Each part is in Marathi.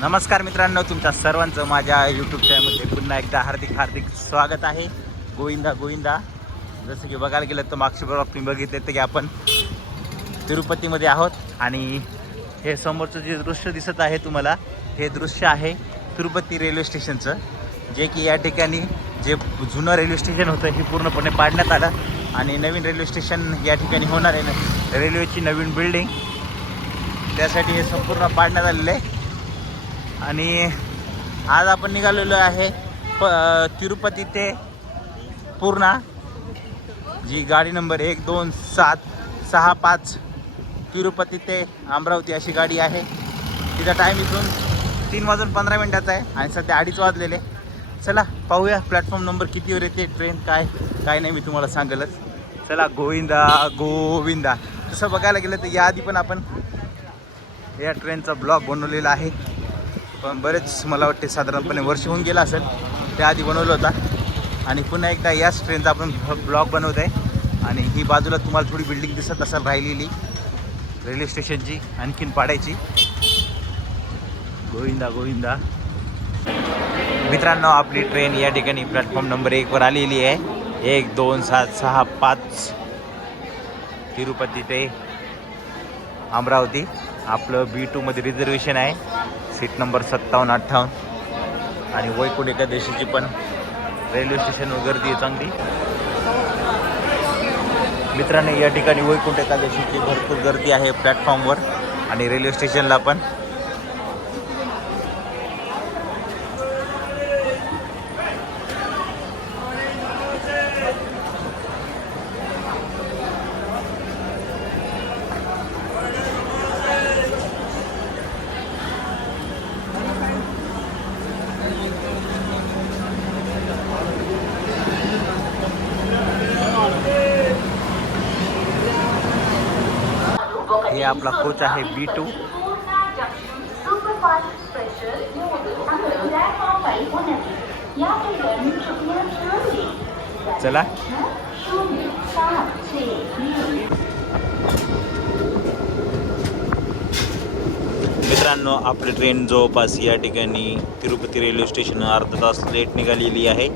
नमस्कार मित्रांनो तुमच्या सर्वांचं माझ्या यूट्यूब चॅनलमध्ये पुन्हा एकदा हार्दिक हार्दिक स्वागत आहे. गोविंदा गोविंदा. जसं की बघायला गेलं तर मागच्या बरोबर तुम्ही बघितले तर की आपण तिरुपतीमध्ये आहोत. आणि हे समोरचं जे दृश्य दिसत आहे तुम्हाला हे दृश्य आहे तिरुपती रेल्वे स्टेशनचं जे की या ठिकाणी जे जुनं रेल्वे स्टेशन होतं हे पूर्णपणे पाडण्यात आलं. आणि नवीन रेल्वे स्टेशन या ठिकाणी होणार आहे. ना रेल्वेची नवीन बिल्डिंग त्यासाठी हे संपूर्ण पाडण्यात आलेलं आहे. आणि आज आपण निघालेलो आहे प तिरुपती ते पूर्णा. जी गाडी नंबर एक दोन सात सहा पाच तिरुपती ते अमरावती अशी गाडी आहे. तिचा टाईम इथून तीन वाजून पंधरा मिनटाचा आहे आणि सध्या अडीच वाजलेले चला पाहूया प्लॅटफॉर्म नंबर कितीवर येते ट्रेन काय काय नाही मी तुम्हाला सांगेलच. चला गोविंदा गोविंदा. तसं बघायला गेलं तर याआधी पण आपण या ट्रेनचा ब्लॉग बनवलेला आहे. पण बरेच मला वाटते साधारणपणे वर्ष होऊन गेला असेल. त्याआधी बनवलं होता. आणि पुन्हा एकदा याच ट्रेनचा आपण ब्लॉग बनवत आहे आणि ही बाजूला तुम्हाला थोडी बिल्डिंग दिसत असेल राहिलेली. रेल्वे स्टेशनची आणखीन पाडायची. गोविंदा गोविंदा. मित्रांनो आपली ट्रेन या ठिकाणी प्लॅटफॉर्म नंबर एकवर आलेली आहे. एक दोन सात सहा पाच. तिरुपती ते अमरावती. आपलं बी टूमध्ये रिझर्वेशन आहे. सीट नंबर सत्तावन्न अठ्ठावन्न. आणि वैकुंठ एकादशीची पण रेल्वे स्टेशनवर गर्दी आहे चांगली. मित्रांनो या ठिकाणी वैकुंठ एकादशीची भरपूर गर्दी आहे प्लॅटफॉर्मवर आणि रेल्वे स्टेशनला पण आपला कोच आहे बी टू चला. मित्रांनो आपली ट्रेन जवळपास या ठिकाणी तिरुपती रेल्वे स्टेशन अर्धा तास लेट निघालेली आहे.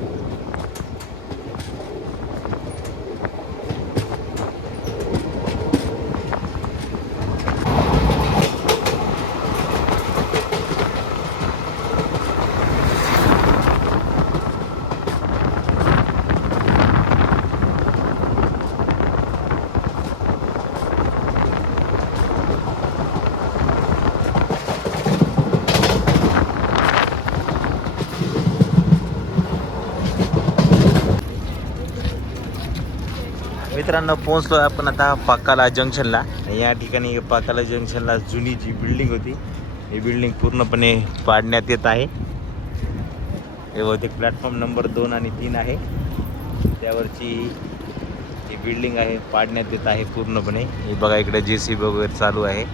मित्रांनो पोहोचलो आहे आपण आता पाकाला जंक्शनला. या ठिकाणी पाकाला जंक्शनला जुनी जी बिल्डिंग होती ही बिल्डिंग पूर्णपणे पाडण्यात येत आहे. हे बहुतेक प्लॅटफॉर्म नंबर दोन आणि तीन आहे. त्यावरची जी बिल्डिंग आहे पाडण्यात येत आहे पूर्णपणे. हे बघा इकडे जे सी बी वगैरे चालू आहे.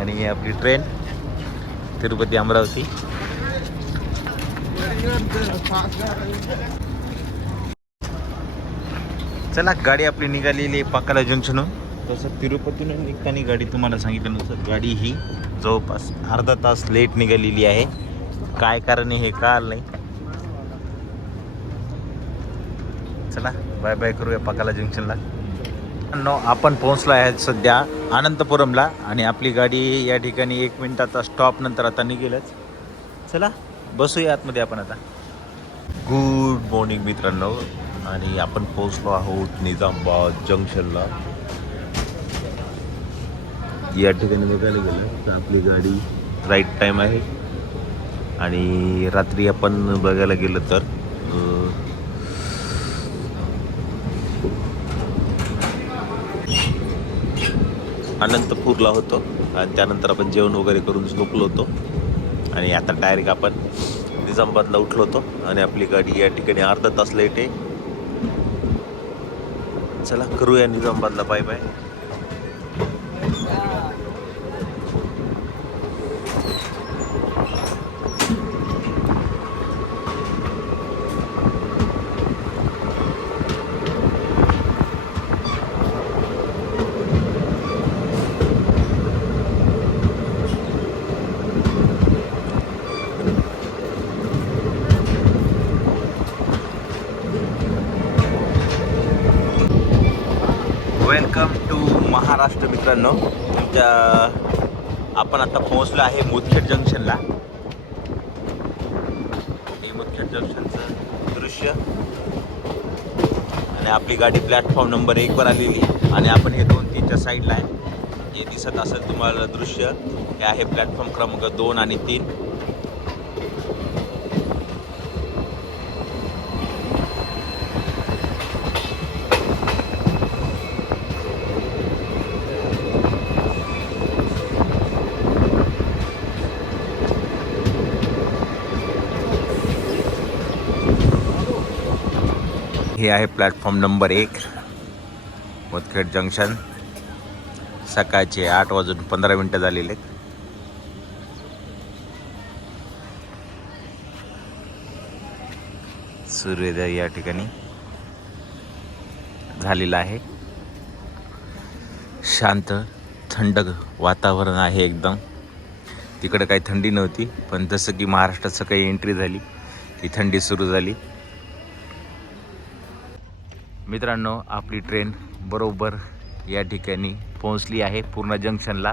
आणि ही आपली ट्रेन तिरुपती अमरावती. चला गाडी आपली निघालेली आहे पाकाला जंक्शनहून तसं तिरुपतीहून निघताना गाडी तुम्हाला सांगितल्यानुसार गाडी ही जवळपास अर्धा तास लेट निघालेली आहे. काय कारण आहे हे कळालं नाही. चला बाय बाय करूया पाकाला जंक्शनला नो आपण पोहोचलो आहे सध्या अनंतपुरमला आणि आपली गाडी या ठिकाणी एक मिनिटाचा स्टॉप नंतर आता निघेलच. चला बसूया आतमध्ये आपण आता. गुड मॉर्निंग मित्रांनो. आणि आपण पोहोचलो आहोत निजामाबाद जंक्शनला. या ठिकाणी बघायला गेलं तर आपली गाडी राईट टाईम आहे. आणि रात्री आपण बघायला गेलं तर अनंतपूरला होतो. आणि त्यानंतर आपण जेवण वगैरे करून झोपलो होतो. आणि आता डायरेक्ट आपण निजामाबादला उठलो होतो. आणि आपली गाडी या ठिकाणी अर्धा तास लेट आहे. चला करूया निजामबादला. Bye bye. मित्रांनो तुमच्या आपण आता पोहोचलो आहे मुदखेड जंक्शनला. हे मुदखेड जंक्शनचं दृश्य. आणि आपली गाडी प्लॅटफॉर्म नंबर एकवर आलेली आणि आपण हे दोन तीनच्या साईडला आहे. जे दिसत असेल तुम्हाला दृश्य हे आहे प्लॅटफॉर्म क्रमांक दोन आणि तीन. हे आहे प्लॅटफॉर्म नंबर एक मुदखेड जंक्शन. सकाळचे आठ वाजून पंधरा मिनटं झालेले आहेत. सूर्योदय या ठिकाणी झालेला आहे. शांत थंड वातावरण आहे एकदम. तिकडं काही थंडी नव्हती पण जसं की महाराष्ट्रात सकाळी एंट्री झाली ती थंडी सुरू झाली. मित्रांनो आपली ट्रेन बरोबर या ठिकाणी पोहोचली आहे पूर्ण जंक्शनला.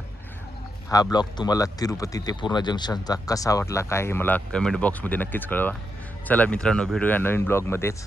हा ब्लॉग तुम्हाला तिरुपती ते पूर्ण जंक्शनचा कसा वाटला काय हे मला कमेंट बॉक्समध्ये नक्कीच कळवा. चला मित्रांनो भेटूया नवीन ब्लॉगमध्येच.